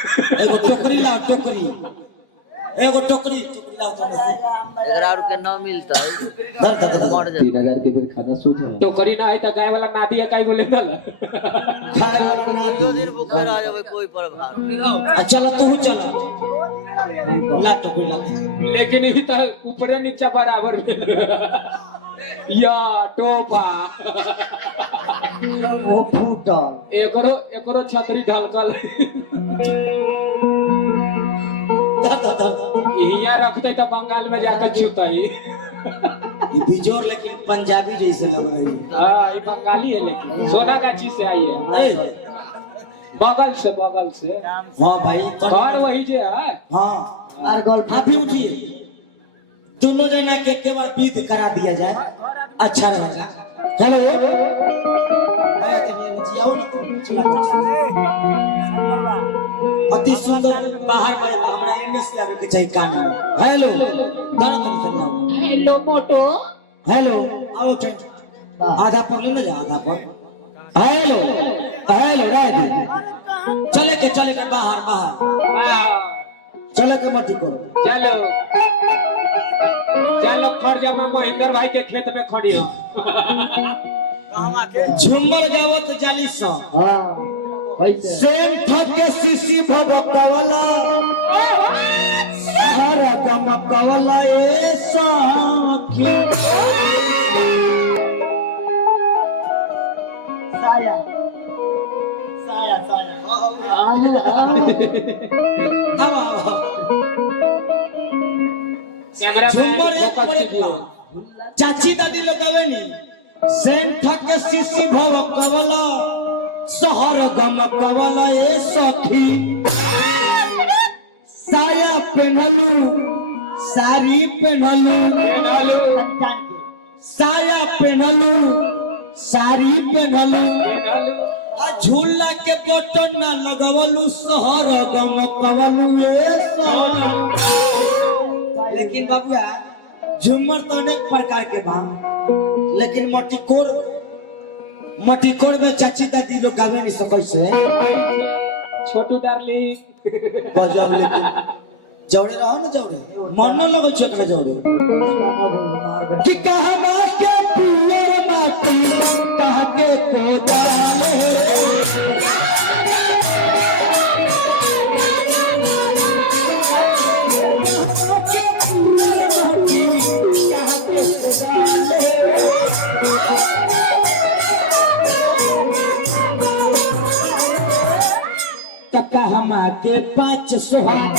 एगो टोकरी लाओ टोकरी एगो टोकरी टोकरी लाओ तो एकरा और के न मिलता है धर धर धर मर जा 3000 के फिर खाना सूझ है टोकरी ना है तो गाय वाला नादी है काई बोले दल खाए वाला ना दो दिन भूखे रह जावे कोई पर भार चल तू चल ला टोकरी ला लेकिन ये तो ऊपर नीचे बराबर या टोपा वो फूटल एकरो एकरो छतरी ढलकल धर धर धर यहाँ रखते तो बंगाल में जाकर छूताई बिजोर लेकिन पंजाबी जैसे लग रही है हाँ ये बंगाली है लेकिन सोना गाछी से आई है बगल से हाँ भाई घर वही जे है हाँ और गोल भाभी उठिए दोनों जना के बाद बीत करा दिया जाए अच्छा रहेगा हेलो अति सुंदर बाहर में हमरा एने से आवे के चाहिए कान में हेलो हेलो मोटो हेलो आओ टेंट आधा पर ले जा आधा पर हेलो हेलो राय चले के बाहर चले के मत करो चलो चलो खर्जा में महेंद्र भाई के खेत में खड़ी हो झुमर गावत जाली सा हां वैसे सेम थक के सीसी भगकवला हर गमकवला ए साखी साया हवा कैमरा झुमर में फोकस कीजिए चाची दादी लोग आवे नी सेम थक के सीसी भगकवला शहर गमकवला ए सखी साया पहनलू साड़ी पहनलू साया पहनलू साड़ी पहनलू आ झूला के बटन ना लगवलू शहर गमकवलू ए सखी लेकिन बाबूआ झूमर तो अनेक प्रकार के बा लेकिन मटिकोर में चाची दादी लोग गावे नहीं सकै से छोटू डार्लिंग गजब लेकिन जौड़े रहो ना जौड़े मन न लगै छै एकरा जौड़े कि कहवा के पिए माटी कह के कोदाले कहमा के 5 सुहाग